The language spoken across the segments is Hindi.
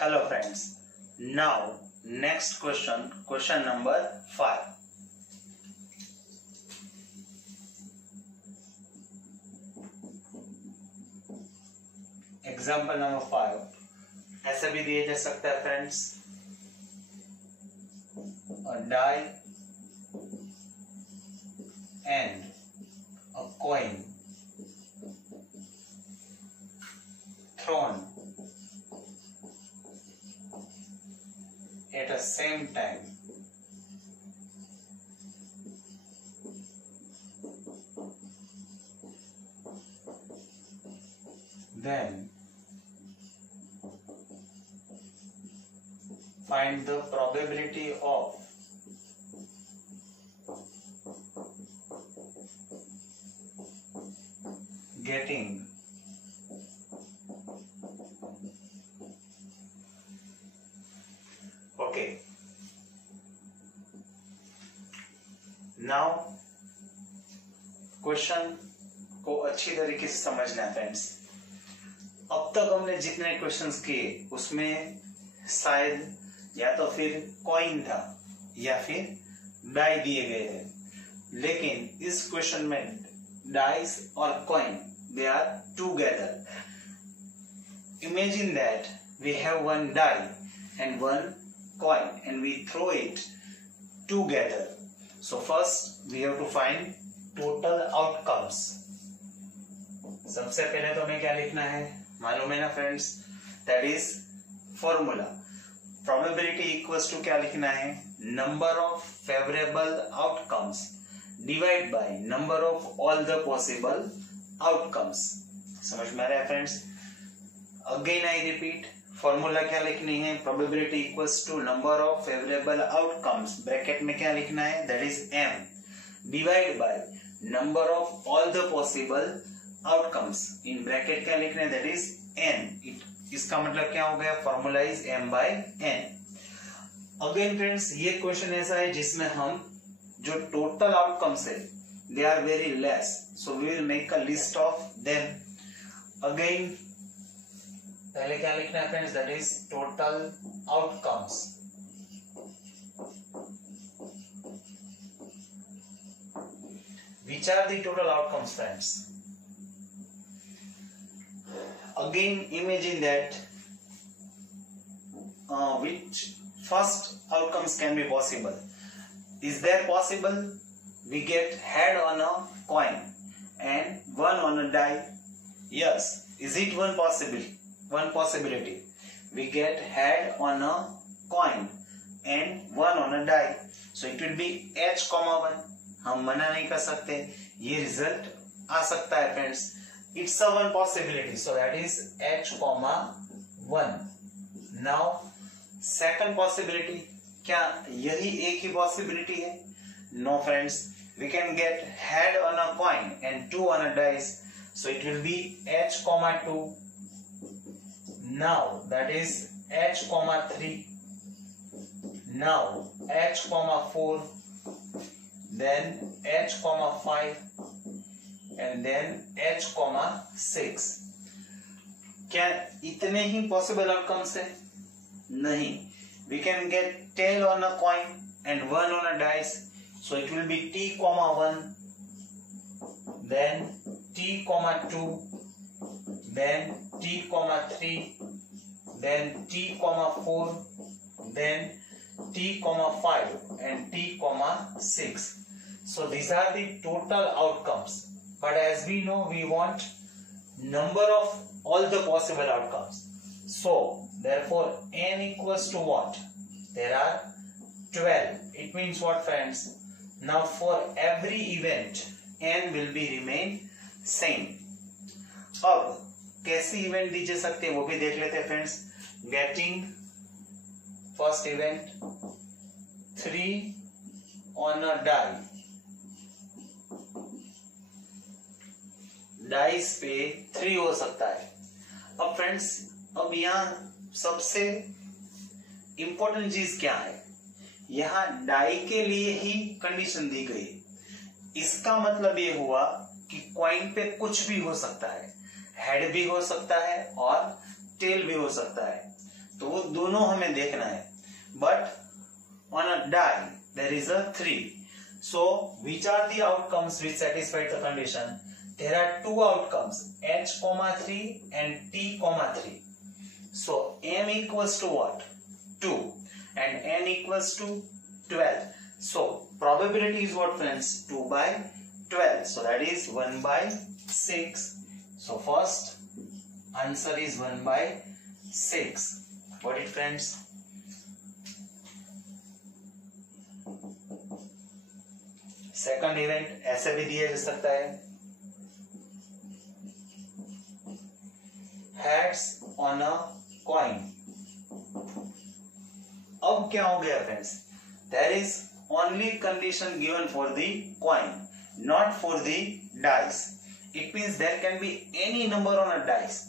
Hello friends. Now next question number 5. Example number 5 ऐसे भी दिया जा सकता है friends. A die and a coin thrown at the same time. Then find the probability of getting okay. Now question को अच्छी तरीके से समझना है फ्रेंड्स. अब तक हमने जितने क्वेश्चंस किए उसमें शायद या तो फिर कॉइन था या फिर डाई दिए गए हैं, लेकिन इस क्वेश्चन में डाइस और coin they are together. Imagine that we have one die and one coin and we throw it together. So first we have to find total outcomes. सबसे पहले तो हमें क्या लिखना है मालूम है ना friends, that is formula. Probability equals to क्या लिखना है, number of favorable outcomes divide by number of all the possible outcomes. समझ में आ रहा है friends. Again I repeat, formula क्या लिखनी है, probability equals to number of favorable outcomes, bracket में क्या लिखना है, that is m, divide by number of all the possible outcomes, in bracket क्या लिखना है, that is n. इसका मतलब क्या हो गया, formula is m by n. Again friends ये क्वेश्चन ऐसा है जिसमें हम जो टोटल आउटकम्स है they are very less, so we will make a list of them. Again पहले क्या लिखना है friends, that is total outcomes. Which are the total outcomes friends? Again imagine that which first outcomes can be possible. Is there possible we get head on a coin and one on a die? Yes. Is it one possibility we get head on a coin and one on a die? So it will be h, 1. हम मना नहीं कर सकते, ये रिजल्ट आ सकता है friends. It's a one possibility, so that is h, 1. Now second possibility, क्या यही एक ही पॉसिबिलिटी है? No friends, we can get head on a coin and 2 on a dice, so it will be h, 2. Now that is h, 3. Now h, 4. then h, 5 and then h, 6. क्या इतने ही पॉसिबल आउटकम्स है? नहीं. We can get tail on a coin and 1 on a dice, so it will be t, 1, then t, 2, then t, 3, then t, 4, then t, 5 and t, 6. So these are the total outcomes, but as we know we want number of all the possible outcomes, so therefore n equals to what? There are 12. It means what friends? Now for every event n will be remain same. अब कैसी इवेंट दी जा सकते हैं वो भी देख लेते हैं friends. Getting first event 3 on a die. Dice पे 3 हो सकता है. अब फ्रेंड्स अब यहाँ सबसे इंपॉर्टेंट चीज क्या है, यहाँ डाई के लिए ही कंडीशन दी गई. इसका मतलब ये हुआ कि कॉइन पे कुछ भी हो सकता है, हेड भी हो सकता है और टेल भी हो सकता है. तो वो दोनों हमें देखना है. But on a die there is a 3. So which are the outcomes which satisfy the condition? There are two outcomes, h, 3 and t, 3. So m equals to what? 2 and n equals to 12. So probability is what, friends? 2 by 12. So that is 1 by 6. So first answer is 1 by 6. Got it, friends? Second event ऐसे भी दिया जा सकता है, हेड्स ऑन अ कॉइन. अब क्या हो गया, friends? There is only condition given for the coin, not for the dice. It means there can be any number on a dice,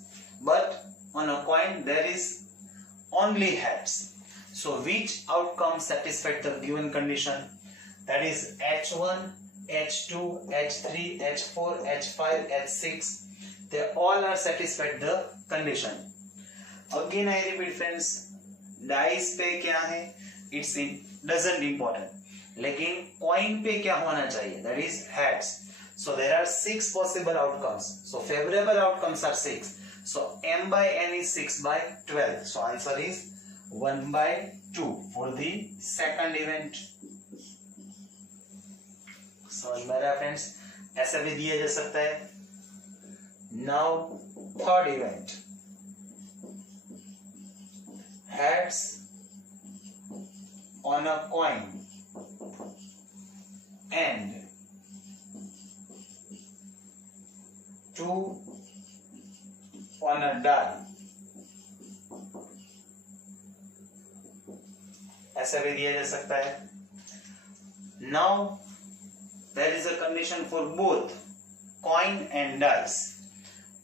but on a coin there is only heads. So which outcome satisfied the given condition? That is H1, H2, H3, H4, H5, H6. They all are satisfied the condition. Again I repeat, friends, dice पे क्या है? It's doesn't important. लेकिन coin पे क्या होना चाहिए? That is heads. So there are 6 possible outcomes. So favorable outcomes are 6. So m by n is 6 by 12. So answer is 1 by 2 for the second event. समझ में आ रहा है, फ्रेंड्स? ऐसा भी दिया जा सकता है. Now third event, heads on a coin and 2 on a die. ऐसा भी दिया जा सकता है. Now there is a condition for both coin and dice.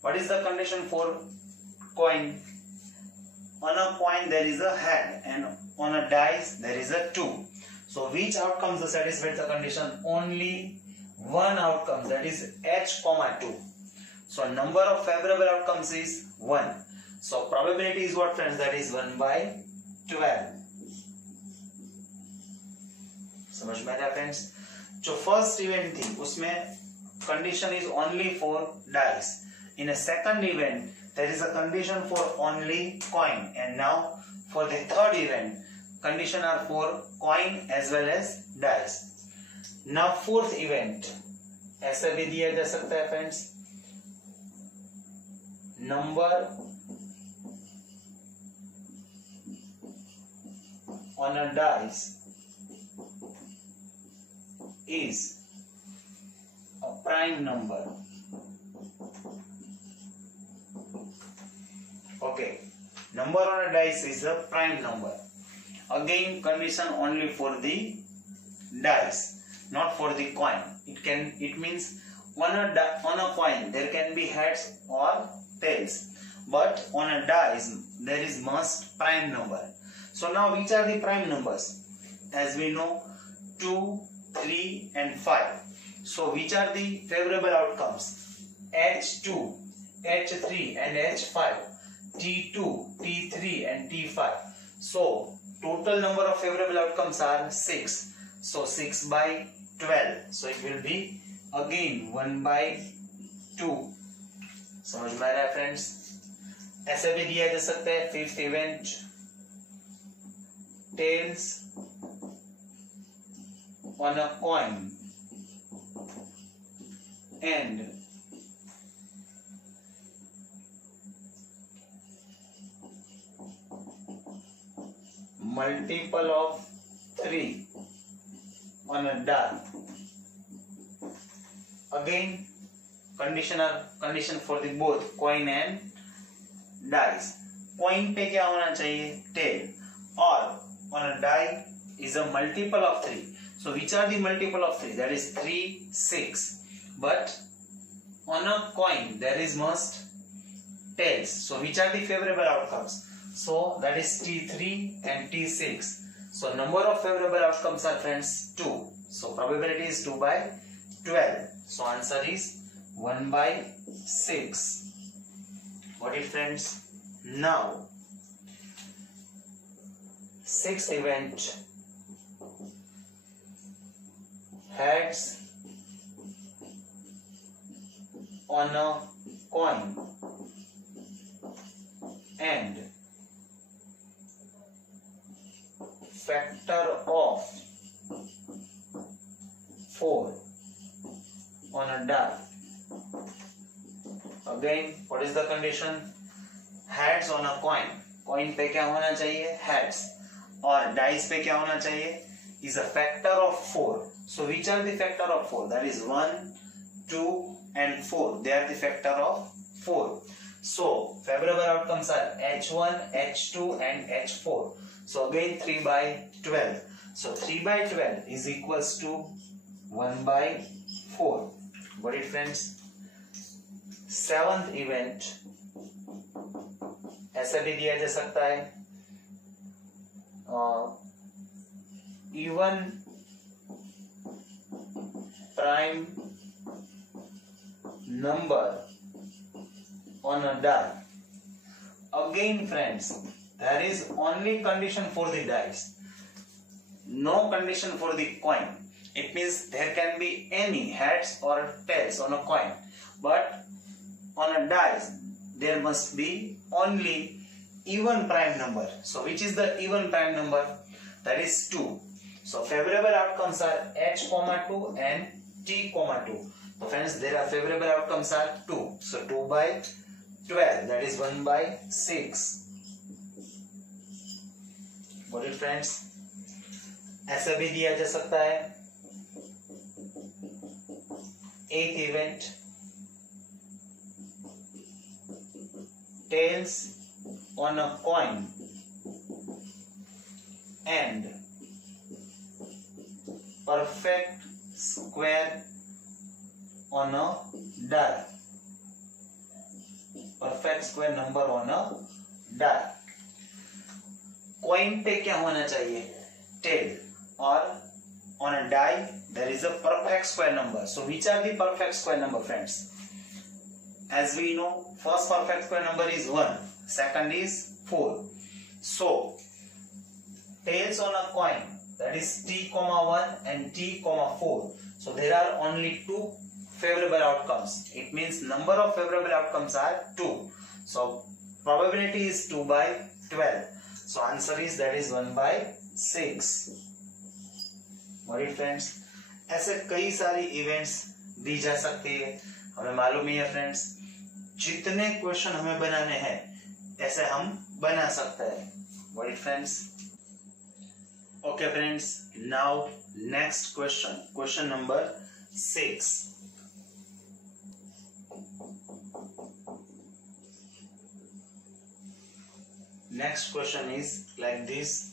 What is the condition for coin? On a coin there is a head and on a dice there is a 2. So which outcomes satisfies the condition? Only one outcome, that is h, 2. So number of favorable outcomes is 1. So probability is what, friends? That is 1 by 12. समझ में आया, फ्रेंड्स? जो फर्स्ट इवेंट थी उसमें condition is only for dice. In a second event there is a condition for only coin, and now for the third event condition are for coin as well as dice. Now fourth event ऐसा भी दिया जा सकता है, friends. Number on a dice is a prime number. Okay, number on a dice is a prime number. Again, condition only for the dice, not for the coin. It means on a coin there can be heads or tails, but on a dice there is must prime number. So now which are the prime numbers? As we know, 2, 3 and 5. So which are the favorable outcomes? H2, H3 and H5, T2, T3 and T5. So total number of favorable outcomes are 6. So 6 by 12. So it will be again 1 by 2. समझ में आ रहा है, फ्रेंड्स? ऐसे भी दिया जा सकता है. Fifth event, tails on a coin and multiple of 3 on a die. Again condition for the both coin and dice. Coin पे क्या होना चाहिए? tail. और on a die is a multiple of 3. So which are the multiple of 3? That is 3, 6. But on a coin there is must tails. So which are the favorable outcomes? So that is T3 and T6. So number of favorable outcomes are, friends, 2. So probability is 2 by 12. So answer is 1 by 6. Got it, friends? Now Sixth event, heads on a coin and factor of 4 on a die. Again, what is the condition? Heads on a coin. Coin पे क्या होना चाहिए? Heads. और dice पे क्या होना चाहिए? Is a factor of 4. So which are the factor of 4? That is 1, 2 and 4. They are the factor of 4. So favorable outcomes are H1, H2 and H4. So again 3 by 12. So 3 by 12 is equals to 1 by 4. Got it, friends? Seventh event ऐसा भी दिया जा सकता है even prime number on a die. Again, friends, there is only condition for the dice, no condition for the coin. It means there can be any heads or tails on a coin, but on a dice there must be only even prime number. So which is the even prime number? That is 2. So favorable outcomes are H, 2 and T, 2. So friends, there are favorable outcomes are 2. So 2 by 12, that is 1 by 6. Got it, friends? ऐसा भी दिया जा सकता है. Eighth event, tails on a coin and perfect square on a die. Perfect square number on a die. Coin पे क्या होना चाहिए? Tail. और on a die there is a perfect square number. So which are the perfect square number, friends? As we know, first perfect square number is 1, second is 4. So tails on a coin, that is T, 1 and T, 4. So there are only 2 favorable outcomes. It means number of favorable outcomes are 2. So probability is 2 by 12. So answer is that is 1 by 6. Got it, friends? ऐसे कई सारी इवेंट्स दी जा सकती है. हमें मालूम ही है फ्रेंड्स, जितने क्वेश्चन हमें बनाने हैं ऐसे हम बना सकते हैं. Got it, friends? Okay, friends. Now next question. Question number 6. Next question is like this.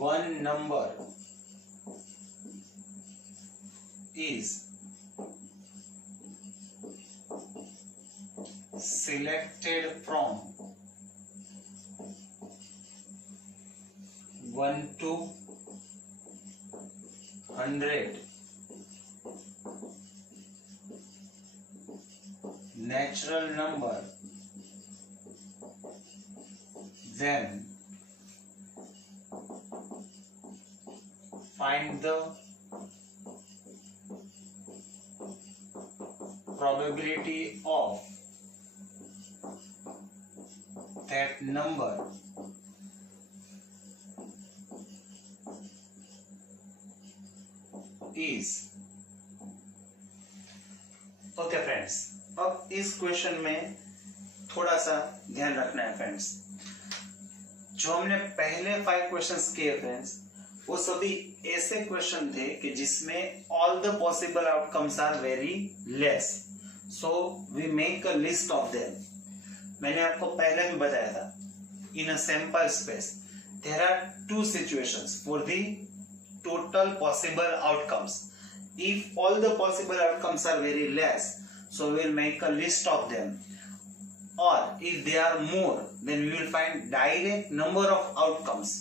One number is selected from 1 to 100 natural number, then find the probability of that number is. Okay, friends, अब इस क्वेश्चन में थोड़ा सा ध्यान रखना है फ्रेंड्स. जो हमने पहले 5 क्वेश्चंस किए फ्रेंड्स, वो सभी ऐसे क्वेश्चन थे कि जिसमें all the possible outcomes are very less. So we make a list of them. मैंने आपको पहले भी बताया था, in a sample space there are 2 situations for the total possible outcomes. If all the possible outcomes are very less, so we will make a list of them. Or if they are more, then we will find direct number of outcomes,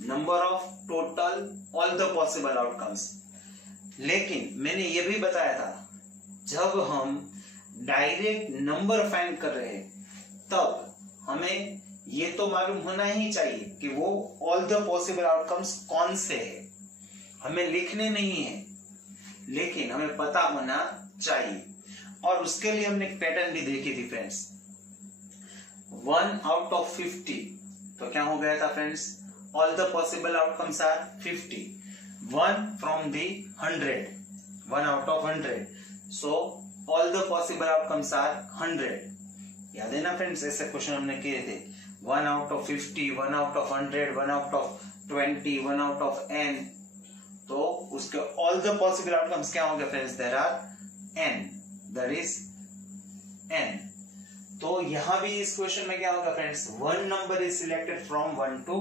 number of total all the possible outcomes. लेकिन मैंने ये भी बताया था, जब हम डायरेक्ट नंबर फाइंड कर रहे हैं तब हमें ये तो मालूम होना ही चाहिए कि वो ऑल द पॉसिबल आउटकम्स कौन से है, हमें लिखने नहीं है लेकिन हमें पता होना चाहिए। और उसके लिए हमने एक पैटर्न भी देखी थी फ्रेंड्स, 1 out of 50, तो क्या हो गया था friends, all the possible outcomes are 50, 1 from the 100, 1 out of 100, so all the possible outcomes are 100। याद है ना फ्रेंड्स, ऐसे क्वेश्चन हमने किए थे, 1 out of 50, 1 out of 100, 1 out of 20, 1 out of n, तो उसके ऑल द पॉसिबल आउटकम्स क्या हो गया friends, there are n, that is n। तो यहां भी इस क्वेश्चन में क्या होगा friends, 1 number is selected from 1 to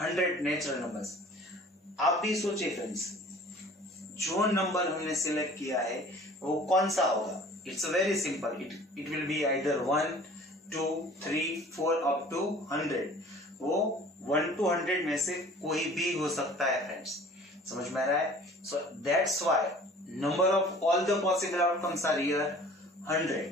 100 natural numbers. आप भी सोचिए फ्रेंड्स, जो नंबर हमने सिलेक्ट किया है वो कौन सा होगा। It's very simple, it will be either 1, 2, 3, 4 up to 100। वो 1 to 100 में से कोई भी हो सकता है फ्रेंड्स, समझ में आ रहा है। So that's why number of all the possible outcomes are here 100।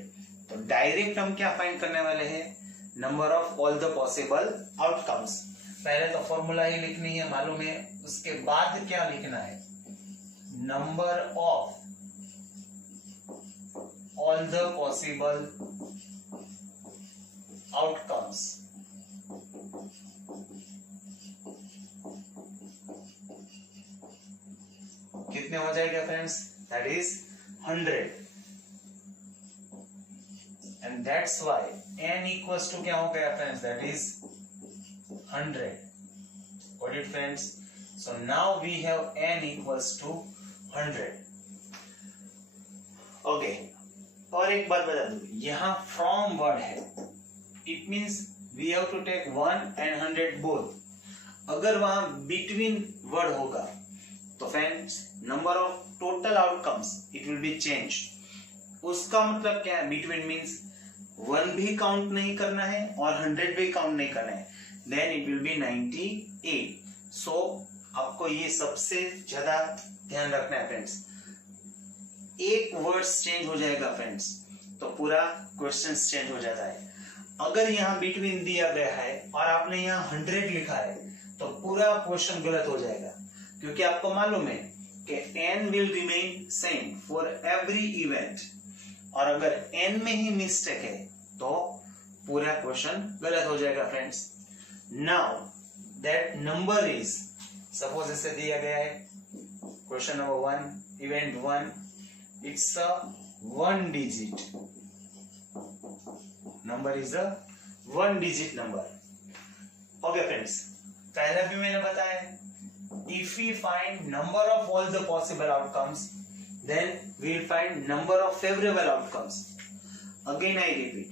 तो डायरेक्ट हम क्या फाइंड करने वाले हैं, number of all the possible outcomes. पहले तो फॉर्मूला ही लिखनी है, मालूम है, उसके बाद क्या लिखना है, number of all the possible outcomes. कितने हो जाएगा friends, that is 100। And that's why n equals to क्या हो गया friends, that is 100। Got it friends? So now we have n equals to 100. Okay. और एक बात बता दूं, यहाँ from वर्ड है, it means we have to take 1 and 100 both। अगर वहां between वर्ड होगा तो friends number of total outcomes it will B change. उसका मतलब क्या है, between means 1 भी काउंट नहीं करना है और 100 भी काउंट नहीं करना है, then it will be 98। so आपको ये सबसे ज्यादा ध्यान रखना है फ्रेंड्स, एक वर्ड्स चेंज हो जाएगा फ्रेंड्स तो पूरा क्वेश्चन चेंज हो जाता है। अगर यहाँ बिटवीन दिया गया है और आपने यहाँ 100 लिखा है तो पूरा क्वेश्चन गलत हो जाएगा, क्योंकि आपको मालूम है कि n will remain same for every event, और अगर n में ही मिस्टेक है तो पूरा क्वेश्चन गलत हो जाएगा friends. Now that number is, suppose इसे दिया गया है question number 1, event 1, it's a 1 digit number, is a 1 digit number. Okay friends, पहले भी मैंने बताया, if we find number of all the possible outcomes then we will find number of favorable outcomes। again I repeat,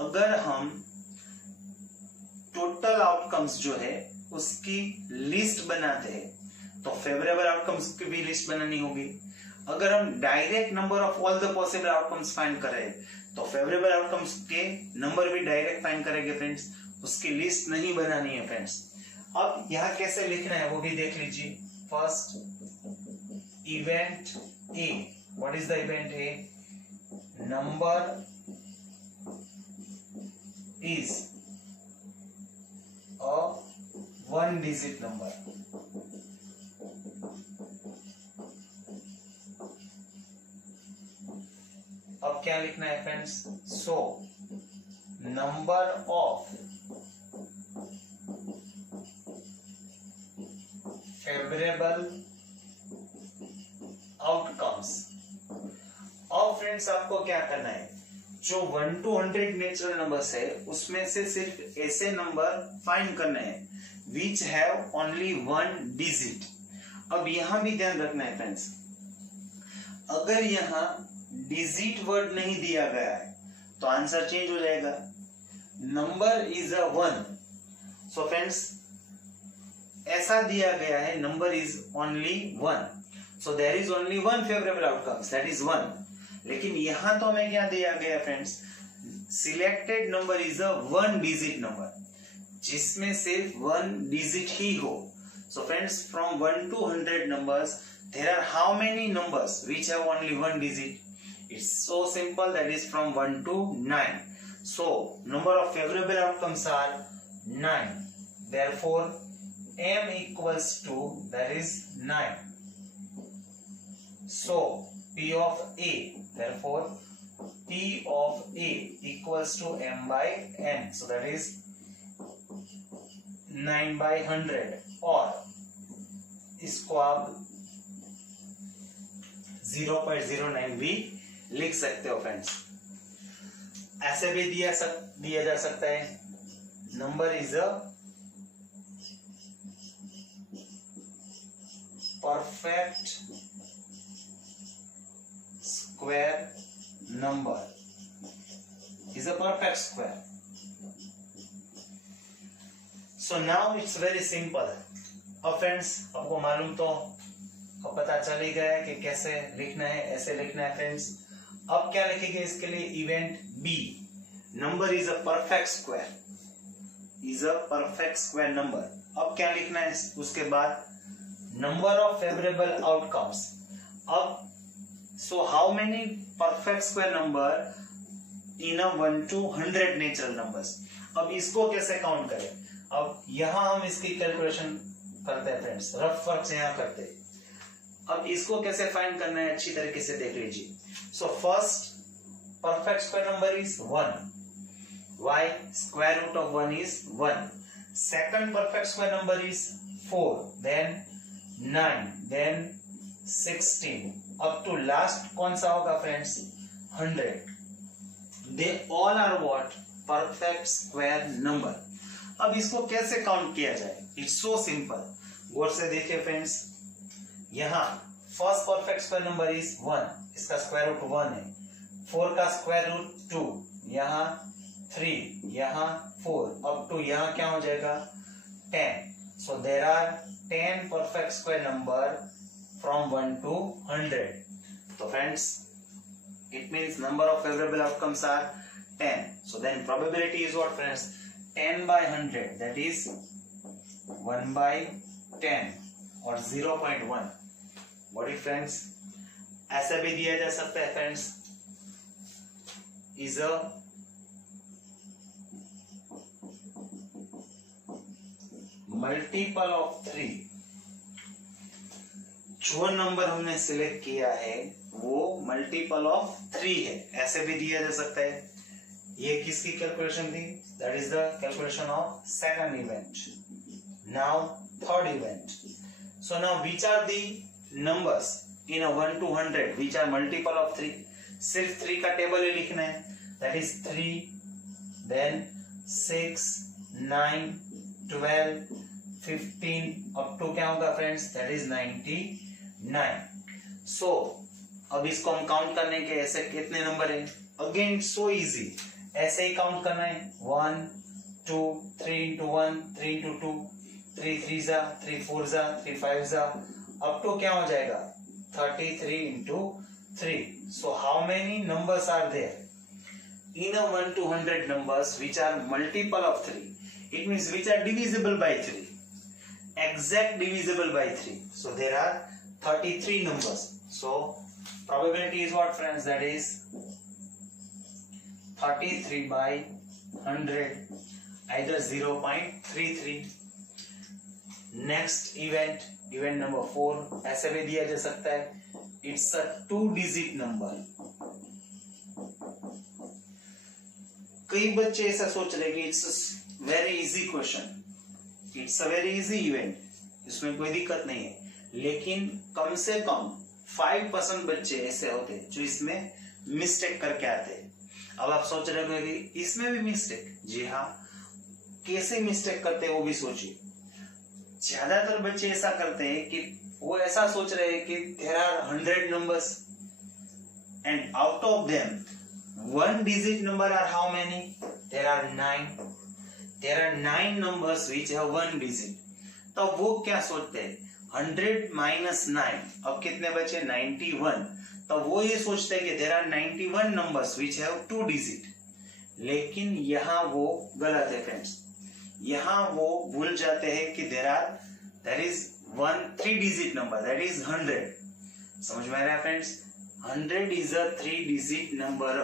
अगर हम टोटल आउटकम्स जो है उसकी लिस्ट बनाते हैं तो फेवरेबल आउटकम्स की भी लिस्ट बनानी होगी। अगर हम direct number of all the possible outcomes find करें तो फेवरेबल आउटकम्स के नंबर भी डायरेक्ट फाइंड करेंगे फ्रेंड्स, उसकी लिस्ट नहीं बनानी है फ्रेंड्स। अब यहाँ कैसे लिखना है वो भी देख लीजिए। First event A, what is the event A, number is a 1 digit number। अब क्या लिखना है friends, so number of favourable outcomes. अब फ्रेंड्स आपको क्या करना है, जो 1 to 100 नेचुरल नंबर्स है उसमें से सिर्फ ऐसे नंबर फाइंड करने हैं विच हैव ओनली 1 डिजिट। अब यहां भी ध्यान रखना है फ्रेंड्स, अगर यहां डिजिट वर्ड नहीं दिया गया है तो आंसर चेंज हो जाएगा। Number is a 1, so friends ऐसा दिया गया है number is only 1, so there is only 1 favourable outcomes, that is 1। लेकिन यहां तो हमें क्या दिया गया friends, selected number is a 1 digit number, जिसमें सिर्फ 1 डिजिट ही हो। So friends from 1 to 100 numbers there are how many numbers which have only 1 digit, it's so simple, that is from 1 to 9। So number of favourable outcomes are 9. Therefore m equals to, that is 9. So P of A, therefore P of A equals to m by n. So that is 9 by 100, और इसको आप 0.09 भी लिख सकते हो फ्रेंड्स। ऐसे भी दिया जा सकता है, number is a perfect square number, is a perfect square. So now it's very simple. अब फ्रेंड्स आपको मालूम तो अब पता चल ही गया है कि कैसे लिखना है, ऐसे लिखना है फ्रेंड्स। अब क्या लिखेंगे इसके लिए, event B, number is a perfect square, is a perfect square number. अब क्या लिखना है उसके बाद, नंबर ऑफ फेवरेबल आउटकम्स। अब so how many perfect square number in a 1 to 100 natural numbers. अब इसको कैसे काउंट करें, अब यहां हम इसकी कैलकुलेशन करते हैं फ्रेंड्स, रफ वर्क से यहां करते हैं। अब इसको कैसे फाइंड करना है अच्छी तरीके से देख लीजिए। So first perfect square number is 1, why square root of 1 is 1। Second perfect square number is 4, then 9, then 16 up to last कौन सा होगा friends, 100। They all are what, perfect square number. अब इसको कैसे काउंट किया जाए, इट्स सो सिंपल। गौर से देखिए फ्रेंड्स, यहां first perfect square number is 1, इसका स्क्वायर रूट 1 है। 4 का स्क्वायर रूट 2, यहां 3, यहां 4, अप टू यहां क्या हो जाएगा 10। So there are 10 perfect square number from 1 to 100। तो friends it means number of favorable outcomes are 10. So then probability is what friends, 10 by 100, that is 1 by 10 or 0.1। What is friends, ऐसा भी दिया जा सकता है friends, is a multiple of 3। जो नंबर हमने सिलेक्ट किया है वो मल्टीपल ऑफ 3 है, ऐसे भी दिया जा सकता है। ये किसकी कैलकुलेशन थी, that is the calculation of second event. Now third event. So now which are the numbers in a 1 to 100 which are multiple of 3। सिर्फ 3 का टेबल ही लिखना है, that is 3, then 6, 9, 12, 15 up to क्या होगा फ्रेंड्स, दैट इज 99। सो अब इसको हम काउंट करने के ऐसे कितने नंबर है, अगेन सो इजी, ऐसे ही काउंट करना है 1, 2, 3 into 1, 3 into 2, 3 3 जा, 3 4 जा, 3 5 जा, अप टू क्या हो जाएगा 33 into 3। So how many numbers are there in a 1 to 100 numbers which are multiple of 3, it means which are divisible by 3, exact divisible by 3। so there are 33 numbers। so probability is what friends, that is 33 by 100, either 0.33। next event, event number 4, ऐसे भी दिया जा सकता है, it's a 2-digit number। कई बच्चे ऐसा सोच रहे कि it's a very easy question, it's a very easy event, इसमें कोई दिक्कत नहीं है, लेकिन कम से कम 5% बच्चे ऐसे होते जो इसमें मिस्टेक करके आते हैं। अब आप सोच रहे हो कि इसमें भी मिस्टेक, जी हाँ, कैसे मिस्टेक करते हैं वो भी सोचिए। ज्यादातर बच्चे ऐसा करते हैं कि वो ऐसा सोच रहे हैं कि there are 100 numbers and out of them 1 digit number are how many, there are 9, there are 9 numbers which have 1 digit। तो वो क्या सोचते हैं 100 minus 9, अब कितने बचे 91। तो वो ये सोचते हैं कि there are 91 numbers which have 2 digit। लेकिन यहाँ वो गलत है फ्रेंड्स, यहाँ वो भूल जाते हैं कि there is 3 digit number, that is 100। समझ में आ रहा है friends, 100 is a 3 digit number।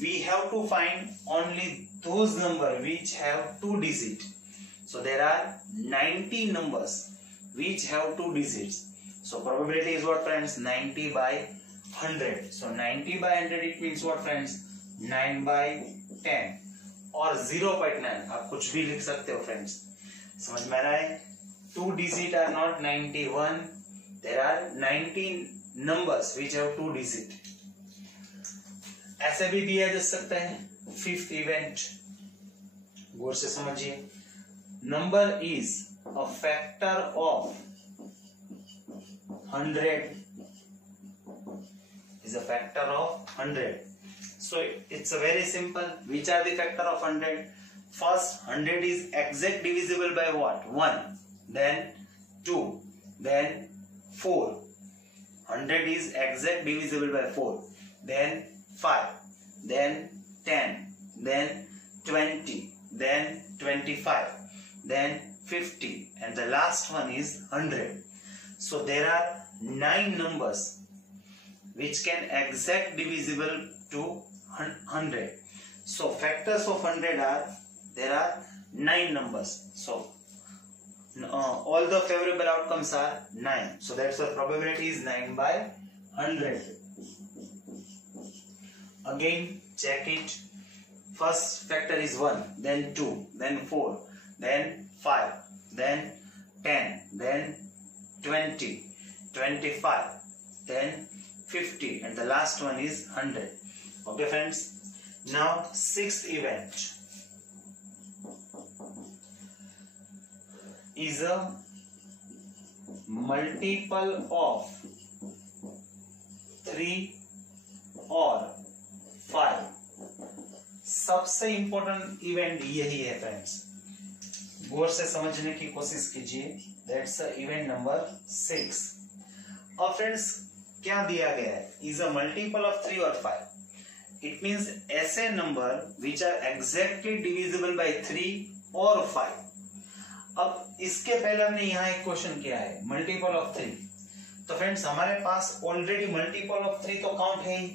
We have to find only those number which have 2 digits. So there are 90 numbers which have 2 digits. So probability is what, friends? 90 by 100. So 90 by 100 it means what, friends? 9 by 10 और 0.9 आप कुछ भी लिख सकते हो फ्रेंड्स. समझ में आ रहा है? 2 digit are not 91. There are 19 numbers which have 2 digit. ऐसे भी दिया जा सकता है. फिफ्थ इवेंट गौर से समझिए. Number is a factor of 100. is a factor of 100. So it's a very simple. Which are the factor of 100? First, 100 is exact divisible by what? 1, then 2, then 4. 100 is exact divisible by 4, then 5, then 10, then 20, then 25, then 50, and the last one is 100. So there are 9 numbers which can exact divisible to 100. So factors of 100 are, there are 9 numbers. So all the favorable outcomes are 9. So that's why probability is 9 by 100. Again check it. First factor is 1, then 2, then 4, then 5, then 10, then 20, 25, then 50, and the last one is 100. Okay friends. Now sixth event is a multiple of 3 or 5. सबसे इंपॉर्टेंट इवेंट यही है फ्रेंड्स. गौर से समझने की कोशिश कीजिए. That's event number 6. और फ्रेंड्स क्या दिया गया है? इज अ मल्टीपल ऑफ 3 और 5. इट मींस ऐसे number which are exactly divisible by 3 और 5. अब इसके पहले हमने यहाँ एक क्वेश्चन किया है मल्टीपल ऑफ 3. तो फ्रेंड्स हमारे पास ऑलरेडी मल्टीपल ऑफ 3 तो काउंट है ही.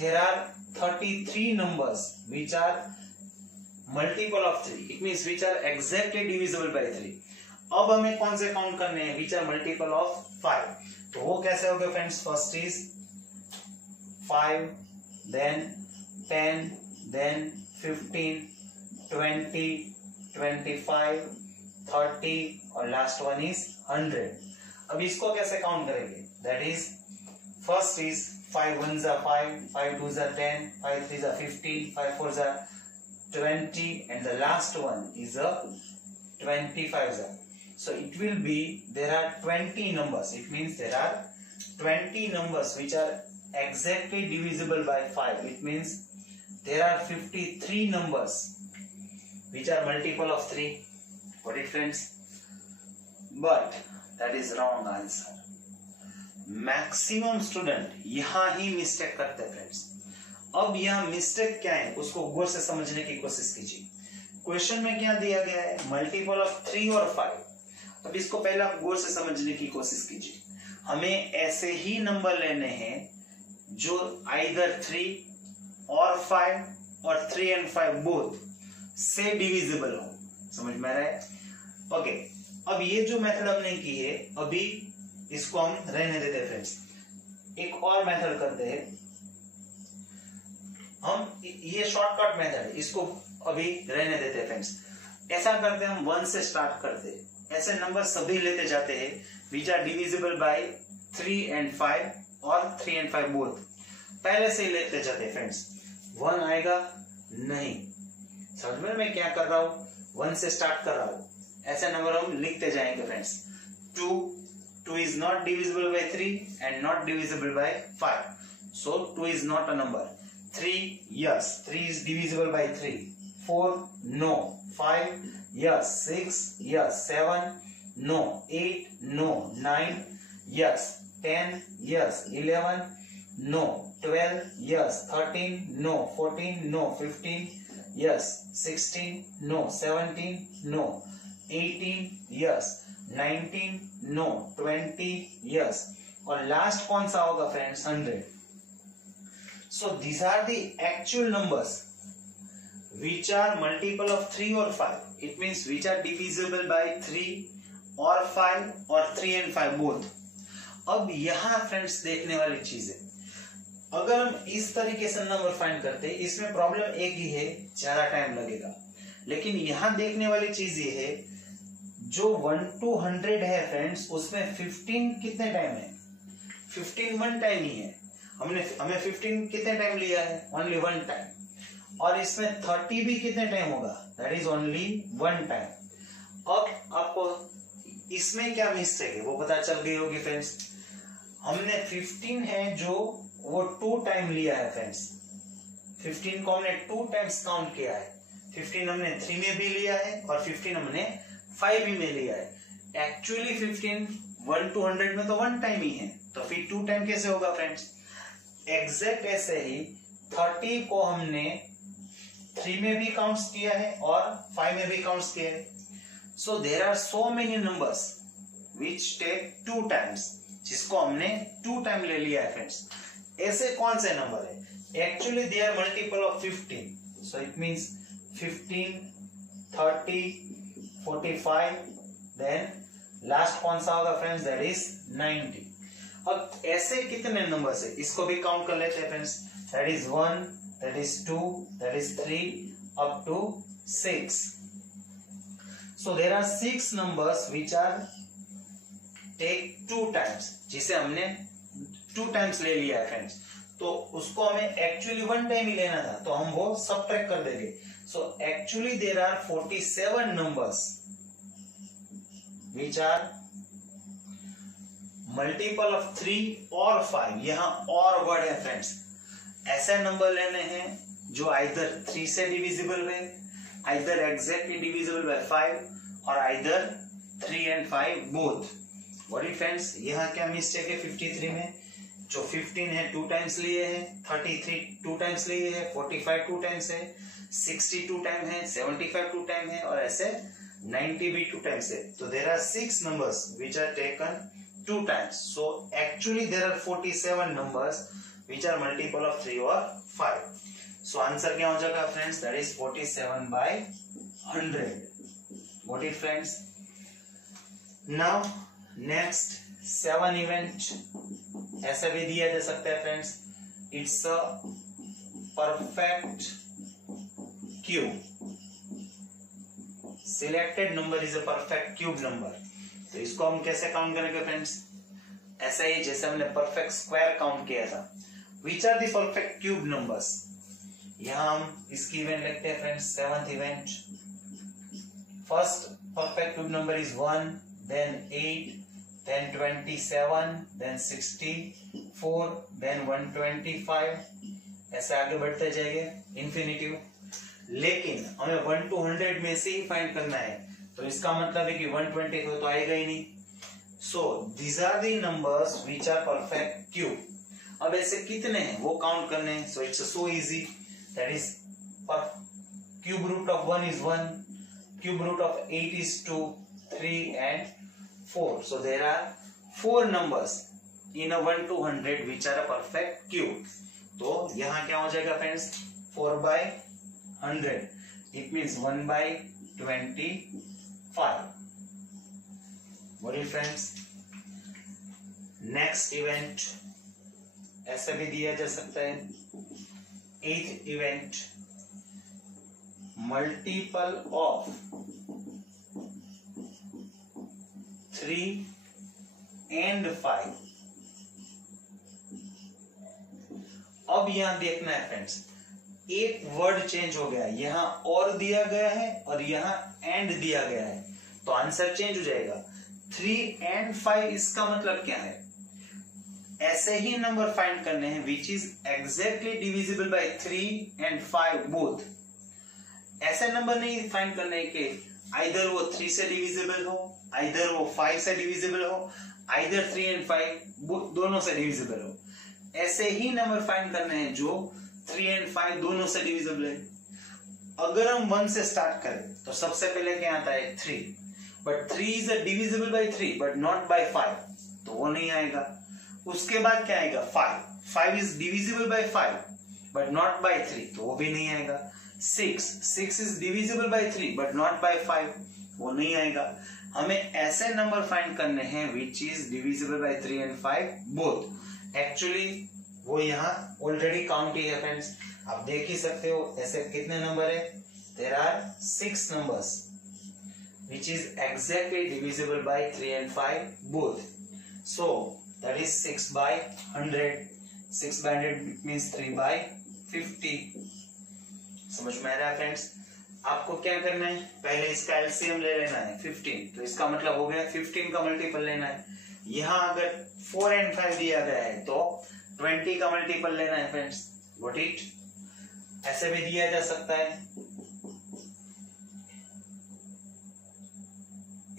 There are 33 numbers which are multiple of 3. It means which are exactly divisible by 3. अब हमें कौन से काउंट करने हैं? Which are multiple of 5. तो वो कैसे हो गए friends? First is 5, then 10, then 15, 20, 25, 30 और लास्ट वन इज 100. अब इसको कैसे काउंट करेंगे? That is first is 5 1s are 5, 5 2s are 10, 5 3s are 15, 5 4s are 20, and the last one is a 25s are. So it will be, there are 20 numbers. It means there are 20 numbers which are exactly divisible by 5. It means there are 53 numbers which are multiple of 3. Got it friends? But that is wrong answer. Maximum student यहां ही मिस्टेक करते हैं फ्रेंड्स. अब यहां मिस्टेक क्या है उसको गौर से समझने की कोशिश कीजिए. क्वेश्चन में क्या दिया गया है? मल्टीपल ऑफ 3 और 5. अब इसको पहले आप गौर से समझने की कोशिश कीजिए. हमें ऐसे ही नंबर लेने हैं जो आइदर 3 और 5 और 3 एंड 5 बोथ से डिविजिबल हो. समझ में आ रहा है? ओके. अब ये जो मेथड हमने की है अभी इसको हम रहने देते हैं फ्रेंड्स. एक और मेथड करते हैं हम. ये शॉर्टकट मेथड है, इसको अभी रहने देते हैं फ्रेंड्स. ऐसा करते हैं हम 1 से स्टार्ट करते हैं. ऐसे नंबर सभी लेते जाते हैं which are divisible by 3 and 5 और 3 एंड 5 बोथ. पहले से ही लेते जाते हैं फ्रेंड्स. 1 आएगा नहीं. समझ में मैं क्या कर रहा हूं? 1 से स्टार्ट कर रहा हूं. ऐसे नंबर हम लिखते जाएंगे friends. 2 is not divisible by 3 and not divisible by 5. So 2 is not a number. 3, yes, 3 is divisible by 3. 4, no. 5, yes. 6, yes. 7, no. 8, no. 9, yes. 10, yes. 11, no. 12, yes. 13, no. 14, no. 15, yes. 16, no. 17, no. 18, yes. 19, no. 20, yes. और लास्ट कौन सा होगा friends? 100. So these are the actual numbers which are multiple of 3 or 5. It means which are divisible by 3 or 5 or 3 and 5 both. अब यहाँ फ्रेंड्स देखने वाली चीज है, अगर हम इस तरीके से नंबर फाइंड करते हैं, इसमें प्रॉब्लम एक ही है, ज्यादा टाइम लगेगा। लेकिन यहाँ देखने वाली चीज ये है, जो 1 to 100 है फ्रेंड्स, उसमें 15 कितने टाइम है? 15 वन टाइम ही है। हमें 15 कितने टाइम लिया है? Only one time. और इसमें 30 भी कितने टाइम होगा? That is only one time. अब आपको इसमें क्या मिस्टेक है वो पता चल गई होगी फ्रेंड्स। हमने 15 है जो वो 2 टाइम लिया है फ्रेंड्स। 15 को हमने 2 टाइम्स काउंट किया है। 15 हमने 3 में भी लिया है और 15 हमने 5 भी में लिया है। एक्चुअली 15 1 to 100 में तो वन टाइम ही है, तो फिर 2 टाइम कैसे होगा फ्रेंड्स? एग्जैक्ट ऐसे ही 30 को हमने 3 में भी काउंट्स किया है और 5 में भी काउंट्स किया है। So there are so many numbers which take 2 times, जिसको हमने 2 टाइम ले लिया है फ्रेंड्स। ऐसे कौन से नंबर है? Actually they are multiple of 15, so it means 15, 30, 45, then last कौन सा होगा फ्रेंड्स? That is 90। अब ऐसे कितने नंबर्स है, इसको भी काउंट कर लेते हैं friends. That is 1, that is 2, that is 3 up to 6। So there are 6 numbers which are take 2 times, जिसे हमने 2 टाइम्स ले लिया है फ्रेंड्स। तो उसको हमें एक्चुअली 1 टाइम ही लेना था, तो हम वो सबट्रैक्ट कर देंगे। So actually there are 47 numbers which are multiple of 3 और 5। यहां और वर्ड है फ्रेंड्स। ऐसे नंबर लेने हैं जो आइदर 3 से डिविजिबल है, आइदर एग्जैक्टली डिविजिबल बाय 5 और आइदर 3 and 5 बोथ। वही फ्रेंड्स, यहाँ क्या मिस्टेक है 53 में? जो 15 है 2 टाइम्स लिए है, 33 2 टाइम्स लिए है, 45 2 टाइम्स है, 60 2 टाइम है, 75 2 टाइम है और ऐसे 90 भी 2 टाइम्स है। तो there are 6 numbers which are taken 2 times. So actually there are 47 numbers which are multiple of 3 or 5. So answer क्या हो जाएगा friends? That is 47 by 100. Got it friends? Now next 7 event ऐसे भी दिया जा सकता है friends. It's a perfect cube. Selected number is a perfect cube number. तो इसको हम कैसे काउंट करेंगे फ्रेंड्स? ऐसा ही जैसे हमने परफेक्ट स्क्वायर काउंट किया था। Which are the perfect cube numbers? यहां हम इसकी इवेंट लिखते हैं friends. 7th event, first perfect cube number is 1, then 8, then 27, then 64, then 125, ऐसे आगे बढ़ते जाएंगे इन्फिनिटिव। लेकिन हमें 1 to 100 में से ही फाइंड करना है, तो इसका मतलब है कि 120 तो आएगा ही नहीं। So these are the numbers which are perfect cube. अब ऐसे कितने हैं वो काउंट करने हैं। So it's so easy, that is cube root of 1 is 1, cube root of 8 is 2, 3 and 4. So there are 4 numbers in 1 to 100 which are a perfect cube. तो यहां क्या हो जाएगा friends? 4 by 100, it means 1 by 25. What is friends? Next event ऐसा भी दिया जा सकता है। 8th event, multiple of 3 and 5। अब यहां देखना है फ्रेंड्स, एक वर्ड चेंज हो गया, यहां और दिया गया है और यहां एंड दिया गया है, तो आंसर चेंज हो जाएगा। 3 and 5 इसका मतलब क्या है? ऐसे ही नंबर फाइंड करने हैं which is exactly divisible by 3 and 5 both. ऐसे नंबर नहीं फाइंड करने के आइदर वो 3 से डिविजिबल हो, आइदर वो 5 से डिविजिबल हो, आइदर 3 and 5 दोनों से डिविजिबल हो। ऐसे ही नंबर फाइंड करने हैं जो 3 and 5 दोनों से डिविजिबल है। अगर हम 1 से स्टार्ट करें तो सबसे पहले क्या आता है? 3, but 3 is divisible by 3 but not by 5, तो वो नहीं आएगा। उसके बाद क्या आएगा? 5 is divisible by 5 but not by 3, तो वो भी नहीं आएगा। 6 is divisible by 3 but not by 5, वो नहीं आएगा। हमें ऐसे नंबर फाइंड करने हैं which is divisible by 3 and 5 both. Actually वो यहाँ ऑलरेडी काउंट ही है फ्रेंड्स, आप देख ही सकते हो ऐसे कितने नंबर है, there are 6 numbers which is exactly divisible by 3 and 5 both. So that is 6 by 100. 6 by 100 means 3 by 50. समझ में आ रहा है फ्रेंड्स? आपको क्या करना है, पहले इसका एलसीएम ले लेना है 15, तो इसका मतलब हो गया 15 का मल्टीपल लेना है। यहाँ अगर 4 and 5 दिया गया है तो 20 का मल्टीपल लेना है फ्रेंड्स। Got it? ऐसे भी दिया जा सकता है,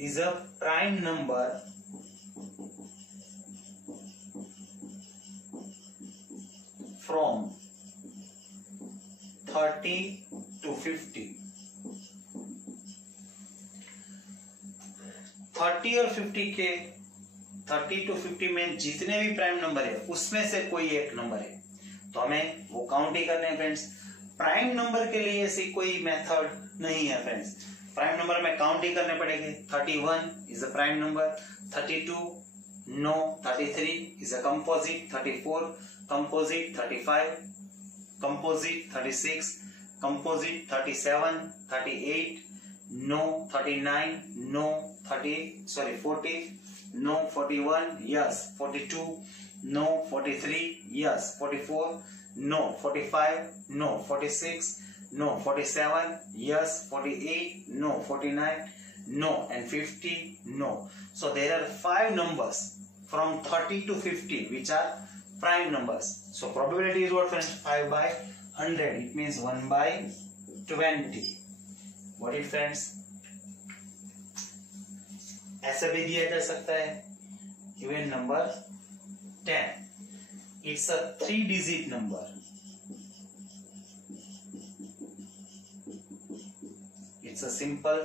is a prime number from 30 to 50। 30 और 50 के 30 to 50 में जितने भी प्राइम नंबर है उसमें से कोई एक नंबर है तो हमें वो काउंट ही करने हैं फ्रेंड्स। प्राइम नंबर के लिए ऐसी कोई मेथड नहीं है फ्रेंड्स, प्राइम नंबर में काउंट ही करने पड़ेंगे। 31 is a prime number, 32 no, 33 is a composite, 34 composite, 35 composite, 36 composite, 37 38 no, 39 no, 40 no, 41 yes, 42 no, 43 yes, 44 no, 45 no, 46 no, 47 yes, 48 no, 49 no, and 50 no. So there are 5 numbers from 30 to 50 which are prime numbers. So probability is what friends? 5 by 100. It means 1 by 20. What it friends? ऐसा भी दिया जा सकता है even number 10. It's a 3-digit number. It's a simple,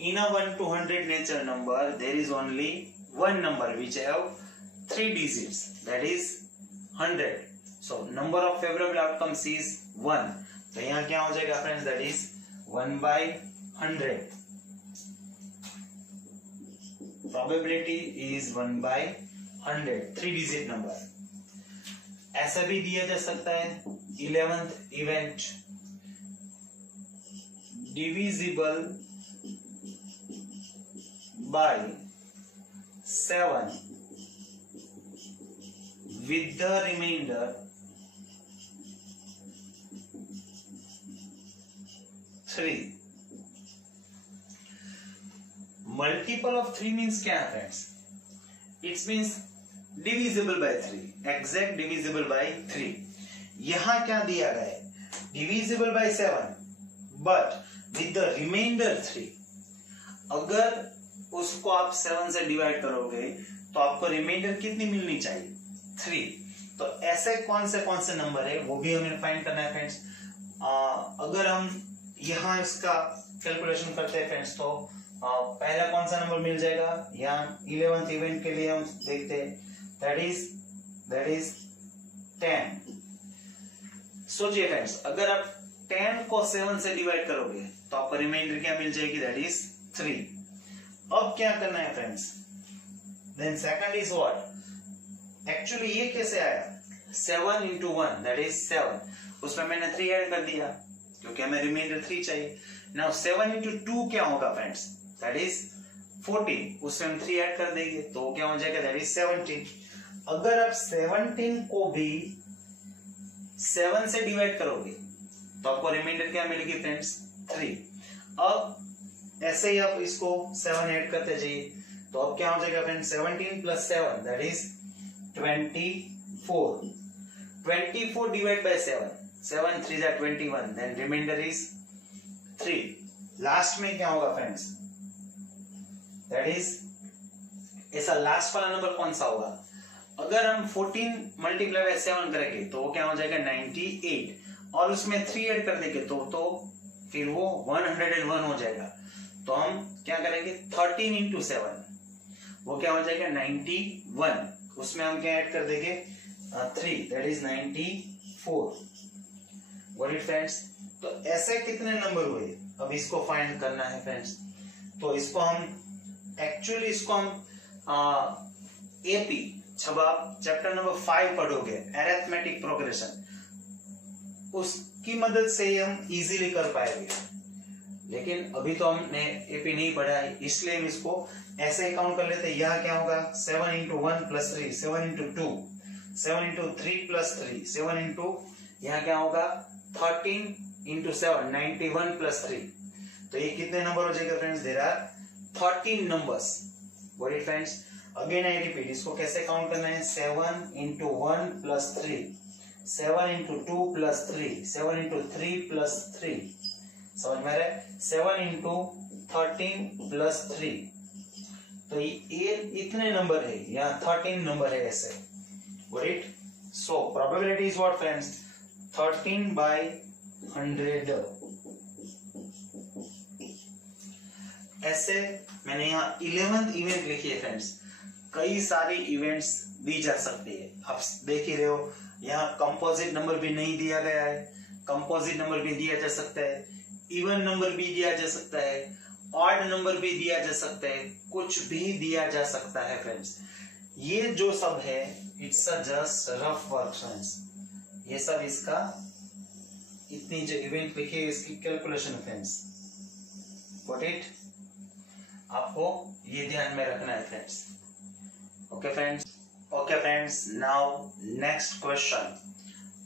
in a 1 to 100 nature number there is only one number which have 3 digits, that is 100. So number of favorable outcomes is 1. तो यहाँ क्या हो जाएगा friends, that is 1 by 100. Probability is 1 by 100, 3 digit number. ऐसा भी दिया जा सकता है 11th event divisible by 7 with the remainder 3। Multiple of 3 means क्या है friends? It means divisible by 3, exact divisible by 3। यहाँ क्या दिया गया है? Divisible by 7 but with the remainder 3। अगर उसको आप 7 से डिवाइड करोगे तो आपको रिमाइंडर कितनी मिलनी चाहिए? 3। तो ऐसे कौन से नंबर है वो भी हमें फाइंड करना है फ्रेंड्स। अगर हम यहाँ इसका कैलकुलेशन करते हैं फ्रेंड्स तो पहला कौन सा नंबर मिल जाएगा, यहाँ 11th इवेंट के लिए हम देखते हैं, दैट इज 10। सोचिए फ्रेंड्स, अगर आप 10 को 7 से डिवाइड करोगे तो आपको रिमाइंडर क्या मिल जाएगी, दैट इज 3। अब क्या करना है friends, then second is what, actually ये कैसे आया, 7 into 1 दैट इज 7, उसमें मैंने 3 ऐड कर दिया क्योंकि हमें रिमाइंडर 3 चाहिए। नाउ 7 into 2 क्या होगा फ्रेंड्स, दैट इज 14, उसमें हम 3 ऐड कर देंगे तो क्या हो जाएगा, दैट इज 17। अगर आप 17 को भी 7 से डिवाइड करोगे तो आपको रिमाइंडर क्या मिलेगी फ्रेंड्स, 3। अब ऐसे ही आप इसको 7 ऐड करते जाइए तो अब क्या हो जाएगा friends, 17 plus 7 that is 24। 24 divide by 7, 7 3 is 21, then remainder is 3। Last में क्या होगा फ्रेंड्स, दैट इज, ऐसा लास्ट वाला नंबर कौन सा होगा, अगर हम 14 मल्टीप्लाई बाय 7 करेंगे तो वो क्या हो जाएगा 98, और उसमें 3 ऐड कर देंगे तो फिर वो 101 हो जाएगा। तो हम क्या करेंगे, 13 into 7 वो क्या हो जाएगा 91, उसमें हम क्या ऐड कर देंगे 3 that is 94। What it friends, तो ऐसे कितने नंबर हुए, अब इसको फाइंड करना है फ्रेंड्स। तो इसको हम एपी जब आप चैप्टर नंबर 5 पढ़ोगे अरिथमेटिक प्रोग्रेशन, उसकी मदद से ही हम इजीली कर पाएंगे। लेकिन अभी तो हमने एपी नहीं पढ़ा है, इसलिए हम इसको ऐसे काउंट कर लेते हैं। यहाँ क्या होगा 7 into 1 plus 3, 7 into 2, 7 into 3 plus 3, 7 into यहाँ क्या होगा 13 इंटू 7, 91 प्लस 3। तो ये कितने नंबर हो जाएगा friends, there are 13 numbers. What it friends, again I repeat, इसको कैसे काउंट करना है 7 into 1 plus 3, 7 into 2 plus 3, 7 into 3 plus 3, समझ में आ रहा है 7 इंटू 13 प्लस 3। तो ये इतने नंबर है, यहाँ 13 नंबर है ऐसे। Got it? So probability is what friends, 13 by 100। ऐसे मैंने यहाँ 11th इवेंट लिखी है फ्रेंड्स। कई सारी इवेंट्स दी जा सकती है, आप देख ही रहे हो। यहाँ कंपोजिट नंबर भी नहीं दिया गया है, कंपोजिट नंबर भी दिया जा सकता है, इवन नंबर भी दिया जा सकता है, ऑड नंबर भी दिया जा सकता है, कुछ भी दिया जा सकता है फ्रेंड्स। ये जो सब है it's just rough work friends, ये सब इसका इतनी जो इवेंट लिखी है इसकी कैलकुलेशन फ्रेंड्स। गॉट इट, आपको ये ध्यान में रखना है friends. Okay friends, now next question,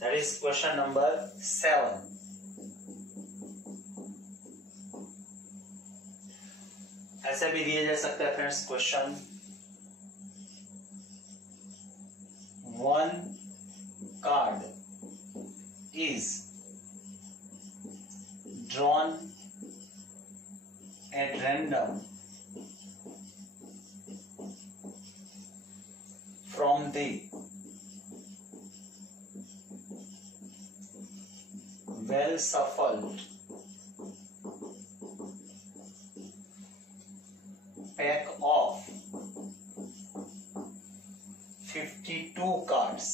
that is question number 7। ऐसे भी दिया जा सकता है friends question, 1 card is drawn at random from the well shuffled pack of 52 cards,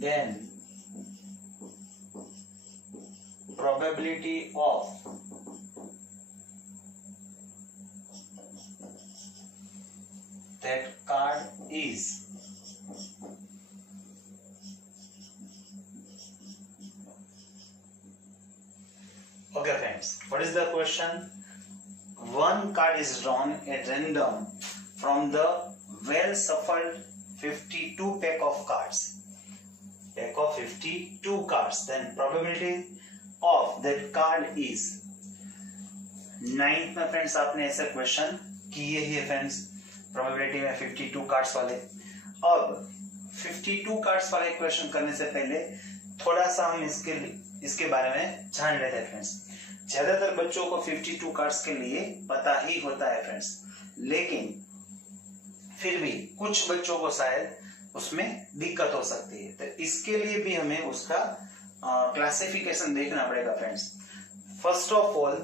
then probability of that card is okay friends, what is the question? One card is drawn at random from the well shuffled 52 pack of cards, pack of 52 cards, then probability of that card is 9th में फ्रेंड्स आपने ऐसे क्वेश्चन किए ही है फ्रेंड्स, प्रोबेबिलिटी में 52 कार्ड्स वाले। अब 52 कार्ड्स वाले क्वेश्चन करने से पहले थोड़ा सा हम इसके बारे में जान लेते हैं फ्रेंड्स। ज्यादातर बच्चों को 52 कार्ड्स के लिए पता ही होता है फ्रेंड्स, लेकिन फिर भी कुछ बच्चों को शायद उसमें दिक्कत हो सकती है, तो इसके लिए भी हमें उसका क्लासिफिकेशन देखना पड़ेगा friends. First of all,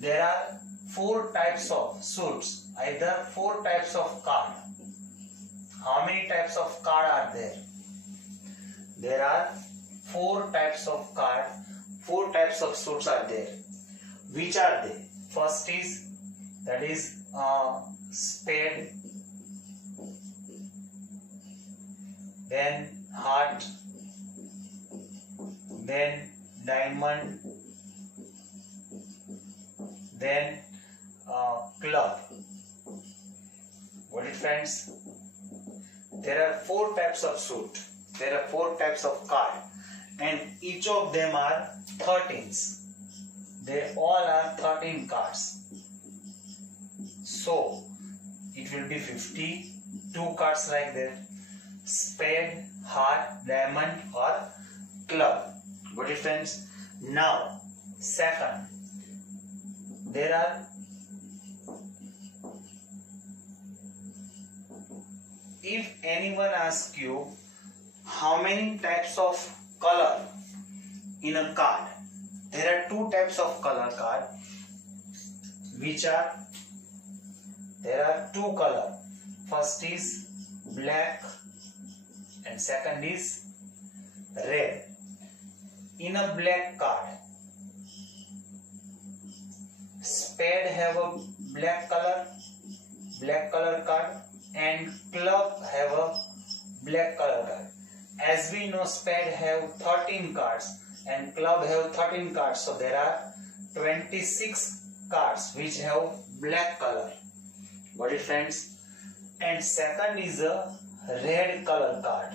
there are 4 types of suits, either 4 types of card. How many types of card are there? There are 4 types of card, 4 types of suits are there. Which are they? First is, that is spade, then heart, then diamond, then club. What it friends? There are 4 types of suit. There are 4 types of card, and each of them are 13s. They all are 13 cards. So it will be 52 cards like that. Spade, heart, diamond, or club. Got it, friends? Now, second, there are if anyone asks you how many types of color in a card, there are 2 types of color card, which are, there are 2 color. First is black and second is red. in a black card. Spade have a black color card, and club have a black color card. As we know, spade have 13 cards and club have 13 cards, so there are 26 cards which have black color. Got it, friends? And second is a red color card.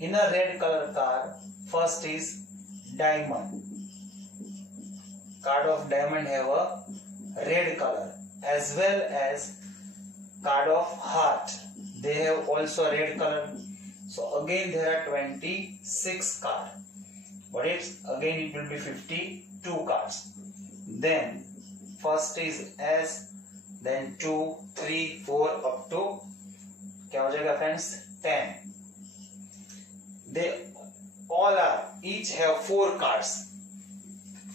In a red color card, first is diamond. Card of diamond have a red color, as well as card of heart. They have also red color. So again there are 26 cards. But again it will be 52 cards. Then first is S, then 2, 3, 4 up to क्या हो जाएगा friends 10. They all are each have 4 cards.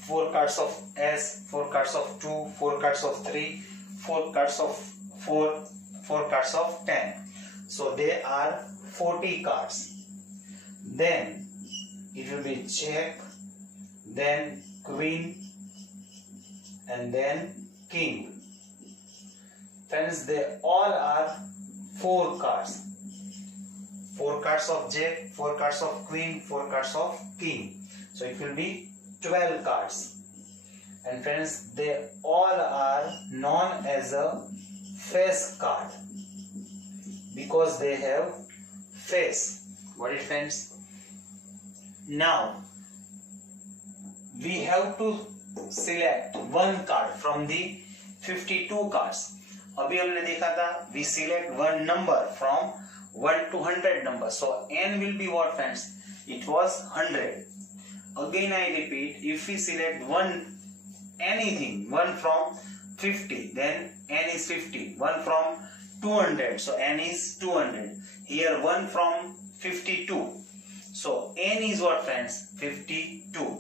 4 cards of S, 4 cards of 2, 4 cards of 3, 4 cards of 4, 4 cards of 10. So they are 40 cards. Then it will be Jack, then Queen, and then King. Friends, they all are 4 cards. 4 cards of Jack, 4 cards of Queen, 4 cards of King. So it will be 12 cards. And friends, they all are known as a face card because they have face. Got it, friends? Now we have to select one card from the 52 cards. अभी हमने देखा था we select one number from 1 to 100 number. So n will be what, friends? It was 100. Again I repeat, if we select one from 50, then n is 50. One from 200, so n is 200. Here one from 52, so n is what, friends? 52.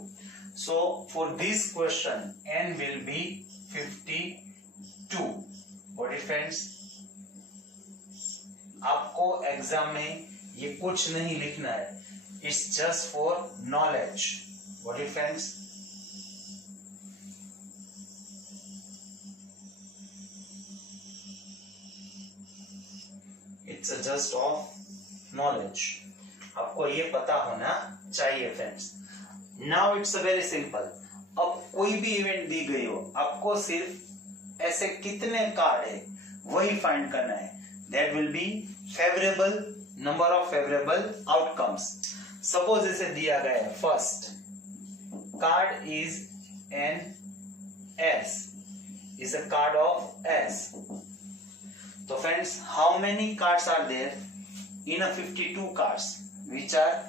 So for this question n will be 52. What is, friends? आपको एग्जाम में ये कुछ नहीं लिखना है. It's just for knowledge. What is, friends? It's just of knowledge. आपको ये पता होना चाहिए, friends. Now it's a very simple. अब कोई भी इवेंट दी गई हो, आपको सिर्फ ऐसे कितने कार्ड है वही फाइंड करना है. That will be favorable number of favorable outcomes. Suppose इसे दिया गया है first card is an S, is a card of S. So friends, how many cards are there in a 52 cards which are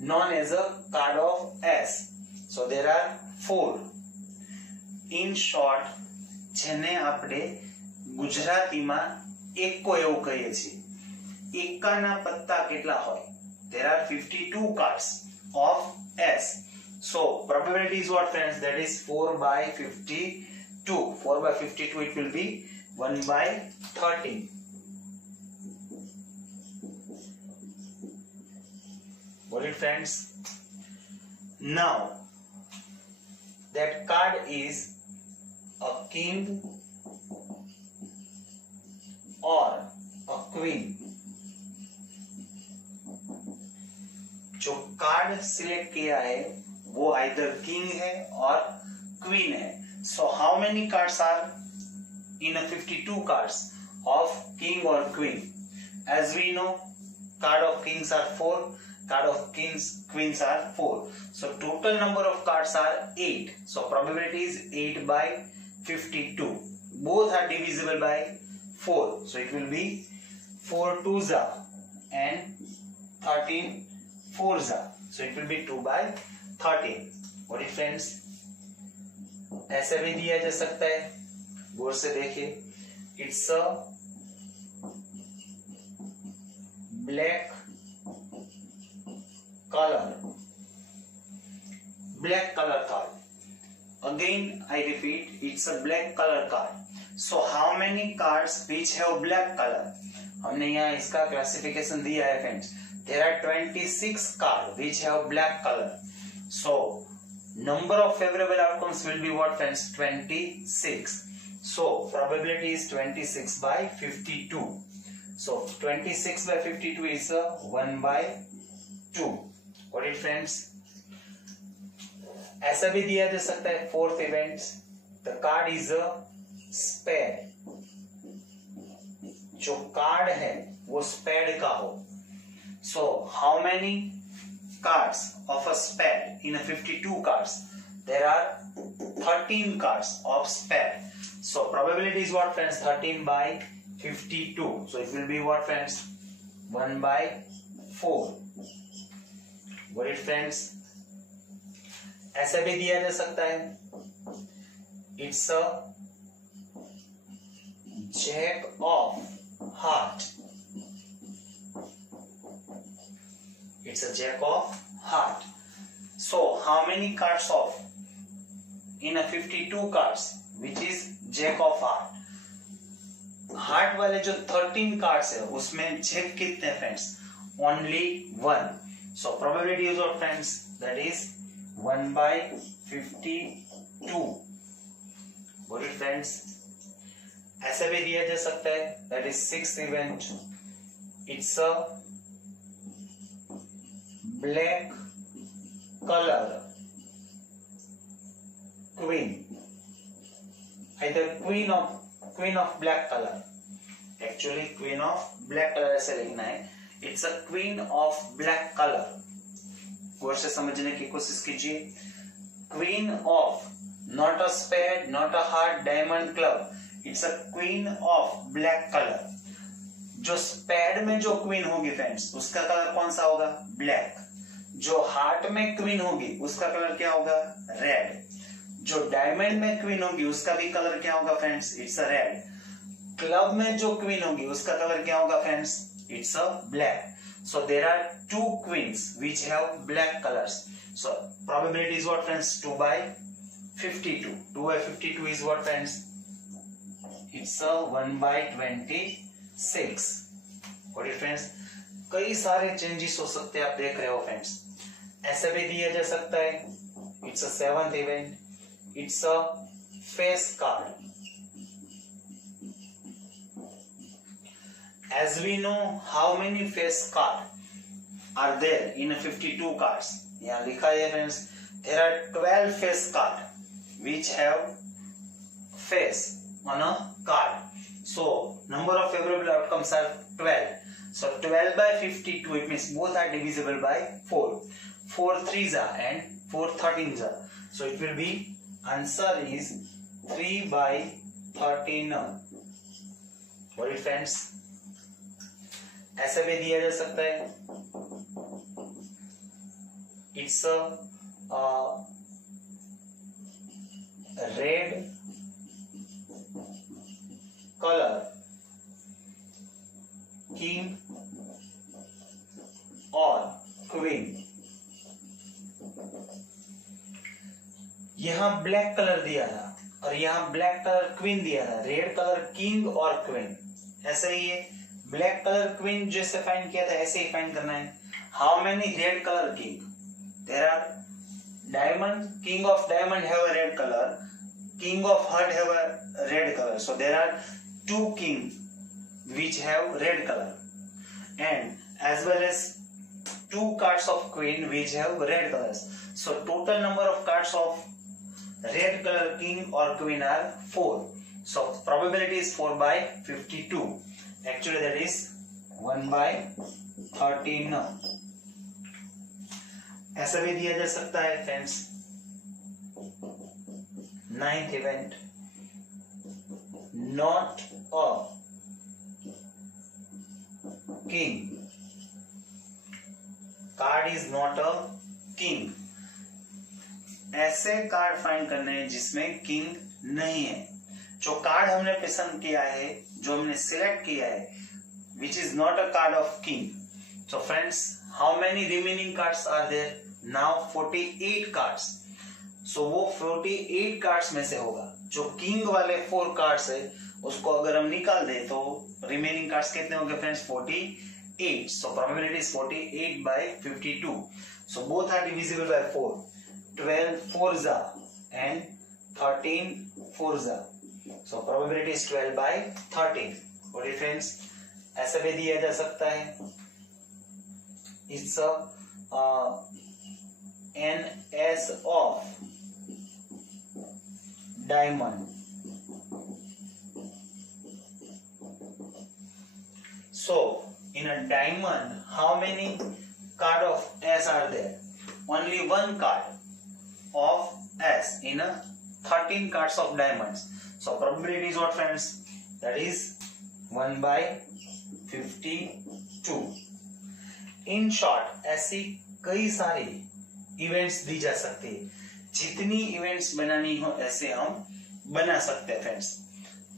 known as a card of S? So there are 4. In short, જેને આપણે ગુજરાતીમાં એકો એવું કહીએ છીએ. એકાના પત્તા કેટલા હોય? There are 52 cards of S. So probability is what, friends? That is 4 by 52. 4 by 52 it will be 1 by 13. Got it, friends? Now that card is a king or a queen. जो कार्ड सिलेक्ट किया है वो आइदर किंग है और क्वीन है. So how many cards are in 52 cards of king और queen? As we know, card of kings are 4, card of queens are 4. So total number of cards are 8. So probability is 8 by 52. Both are divisible by 4. So it will be 4 twos and 13 fours. So it will be 2 by 13. What is, friends? ऐसे भी दिया जा सकता है. गौर से देखिए. It's a black color card. Again I repeat, it's a black color card. So how many cards which have black color? हमने यहाँ इसका क्लासिफिकेशन दिया है, friends. There are 26 cards which have black color. So number of favorable outcomes will be what, friends? 26. So probability is 26 by 52. So 26 by 52 is 1 by 2. Got it, friends? ऐसा भी दिया जा सकता है fourth event, the card is a spade. जो कार्ड है वो स्पेड का हो। So how many cards of a spade in a 52 cards? There are 13 cards of spade. So probability is what, friends? 13 by 52. So it will be what, friends? 1 by 4. What it, friends? ऐसा भी दिया जा सकता है, it's a jack of heart. It's a jack of heart. So how many cards of in a 52 cards which is jack of heart? Heart वाले जो 13 कार्ड्स है उसमें जैक कितने, friends? Only 1. So probability is what, friends? That is 1 by 52. Got it, friends? ऐसे भी दिया जा सकता है, that is 6th event, it's a black color queen, either queen of black color, actually queen of black color ऐसे लिखना है, it's a queen of black color। गौर से समझने की कोशिश कीजिए। queen of, not a spade, not a heart, diamond, club, it's a queen of black color। जो स्पेड में जो क्वीन होगी, फ्रेंड्स, उसका कलर कौन सा होगा? ब्लैक। जो हार्ट में क्वीन होगी उसका कलर क्या होगा? रेड। जो डायमंड में क्वीन होगी उसका भी कलर क्या होगा, friends? It's a red. Club में जो क्वीन होगी उसका कलर क्या होगा, friends? It's a black. So there are 2 queens which have black colors. So probability is what, friends? 2 by 52. 2 by 52 is what, friends? It's a 1 by 26. Got it, friends? कई सारे चेंजेस हो सकते हैं, आप देख रहे हो, फ्रेंड्स। ऐसे भी दिया जा सकता है, it's a 7th event, it's a face card. As we know, how many face card are there in a 52 cards? यहाँ लिखा है, friends, there are 12 face card which have face on a card. So number of favorable outcomes are 12. So 12 by 52, it means both are divisible by 4. 4 3s are and 4 13s are. So it will be, answer is 3 by 13. What it, friends? ऐसे भी दिया जा सकता है, it's a red color king और क्वीन। यहां ब्लैक कलर दिया था और यहां ब्लैक कलर क्वीन दिया था, रेड कलर किंग और क्वीन। ऐसे ही है, ब्लैक कलर क्वीन जैसे फाइंड किया था ऐसे ही फाइंड करना है। How many red colour king? There are diamond, king of diamond have a red colour, king of heart have a red colour. So there are 2 king which have red color, and as well as 2 cards of queen which have red colors. So total number of cards of red color king or queen are 4. So probability is 4 by 52. Actually that is 1 by 13. ऐसा भी दिया जा सकता है, friends. 9th event, not a king. Card is not a king. ऐसे कार्ड फाइंड करने हैं जिसमें किंग नहीं है। जो कार्ड हमने पसंद किया है, जो हमने सिलेक्ट किया है, which is not a card of king. So friends, how many remaining cards are there? Now 48 cards. So वो 48 cards में से होगा जो किंग वाले 4 cards है, उसको अगर हम निकाल दे तो रिमेनिंग कार्ड्स कितने होंगे, friends? 48. So probability is 48 by 52. So both are divisible by 4. 12 forza and 13 forza. So probability is 12 by 13. What is friends? ऐसा भी दिया जा सकता है. It's an S of diamond. So in a diamond, how many card of S are there? Only one card of S in a 13 cards of diamonds. So probability is what friends? That is 1 by 52. In short, ऐसी कई सारी इवेंट्स दी जा सकती है. जितनी इवेंट्स बनानी हो ऐसे हम बना सकते हैं फ्रेंड्स.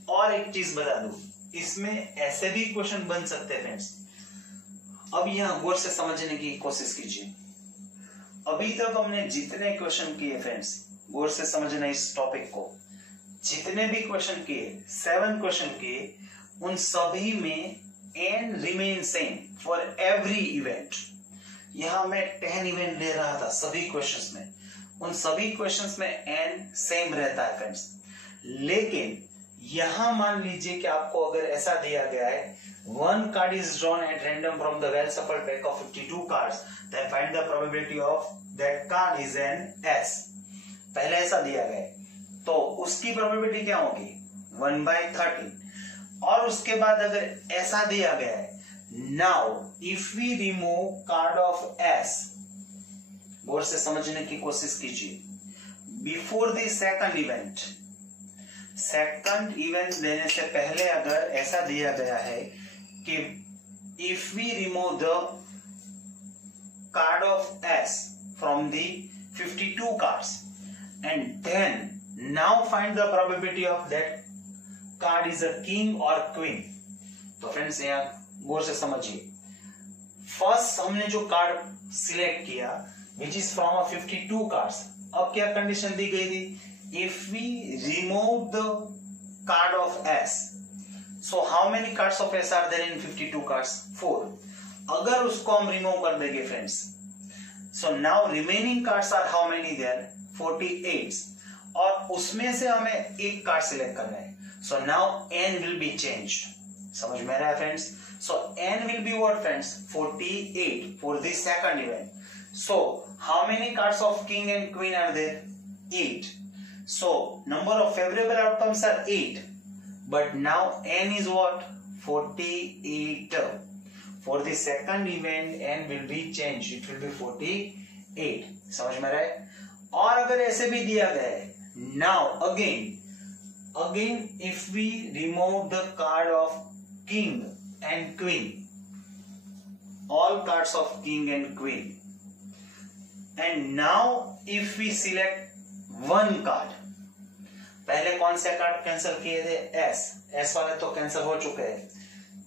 और एक चीज बता दूं, इसमें ऐसे भी क्वेश्चन बन सकते हैं फ्रेंड्स. अब यहां गौर से समझने की कोशिश कीजिए. अभी तक हमने जितने क्वेश्चन किए फ्रेंड्स, गौर से समझना इस टॉपिक को. जितने भी क्वेश्चन किए, 7 क्वेश्चन किए, उन सभी में n remain same for every event. यहां मैं 10 इवेंट ले रहा था सभी क्वेश्चंस में. उन सभी क्वेश्चंस में n सेम रहता है फ्रेंड्स. लेकिन यहां मान लीजिए कि आपको अगर ऐसा दिया गया है, 1 card is drawn at random from the well shuffled pack of 52 cards, then find the probability of that card is an S. पहले ऐसा दिया गया है, तो उसकी प्रोबेबिलिटी क्या होगी? 1 by 13. और उसके बाद अगर ऐसा दिया गया है, now if we remove card of S, गौर से समझने की कोशिश कीजिए. Before the second event, second event देने से पहले अगर ऐसा दिया गया है कि if we remove the card of ace from the 52 cards and then now find the probability of that card is a king और क्वीन. तो फ्रेंड्स यहां गौर से समझिए. फर्स्ट हमने जो कार्ड सिलेक्ट किया विच इज फ्रॉम 52 कार्ड्स. अब क्या कंडीशन दी गई थी? If we remove the card of S, so how many cards of S are there in 52 cards? 4. अगर उसको हम remove कर देंगे friends, so now remaining cards are how many there? 48. और उसमें से हमें एक कार्ड सिलेक्ट करना है. So now n will be changed. समझ में आ रहा है friends? So n will be what friends? 48 for the second event. So how many cards of king and queen are there? 8. So number of favorable outcomes are 8, but now n is what? 48. For the second event n will be changed, it will be 48. समझ में आ रहा है? और अगर ऐसे भी दिया गया है, now again if we remove the card of king and queen, all cards of king and queen, and now if we select one card. पहले कौन से कार्ड कैंसिल किए थे? एस वाले तो कैंसिल हो चुके हैं.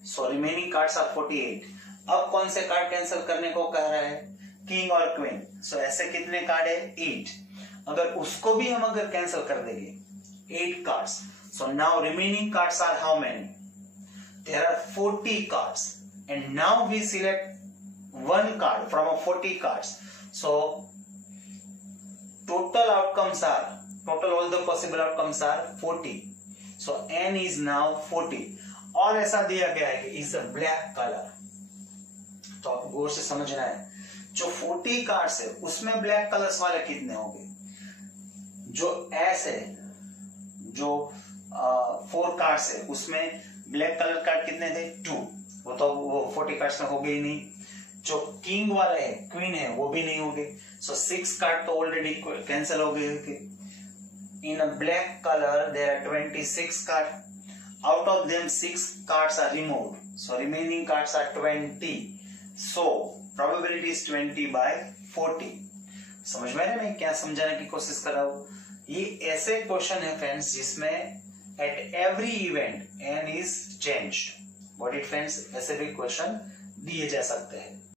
So remaining cards are 48. अब कौन से कार्ड कैंसिल करने को कह रहा है? किंग और क्वीन. सो ऐसे कितने कार्ड है? 8. अगर उसको भी हम अगर कैंसिल कर देंगे, 8 cards. So now remaining cards are how many? There are 40 cards. And now we select one card from 40 cards. So total all the possible outcomes are 40. So n is now 40. और ऐसा दिया गया है कि is a black color. तो आप गौर से समझना है, जो 40 कार्ड्स है उसमें ब्लैक कलर्स वाले कितने होंगे? जो S है, जो 4 कार्ड्स है उसमें ब्लैक कलर कार्ड कितने थे? 2. वो तो वो 40 कार्ड्स में हो गए ही नहीं. जो किंग वाले है, क्वीन है, वो भी नहीं होंगे. So 6 कार्ड तो ऑलरेडी कैंसिल हो गए थे. In a black color there are 26 cards. Out of them 6 cards are removed. So remaining cards are 20. So probability is 20 by 40. समझ में आ रहा है मैं क्या समझाने की कोशिश कर रहा हूँ? ये ऐसे क्वेश्चन है फ्रेंड्स जिसमें at every event n is changed. What it friends? ऐसे भी क्वेश्चन दिए जा सकते हैं.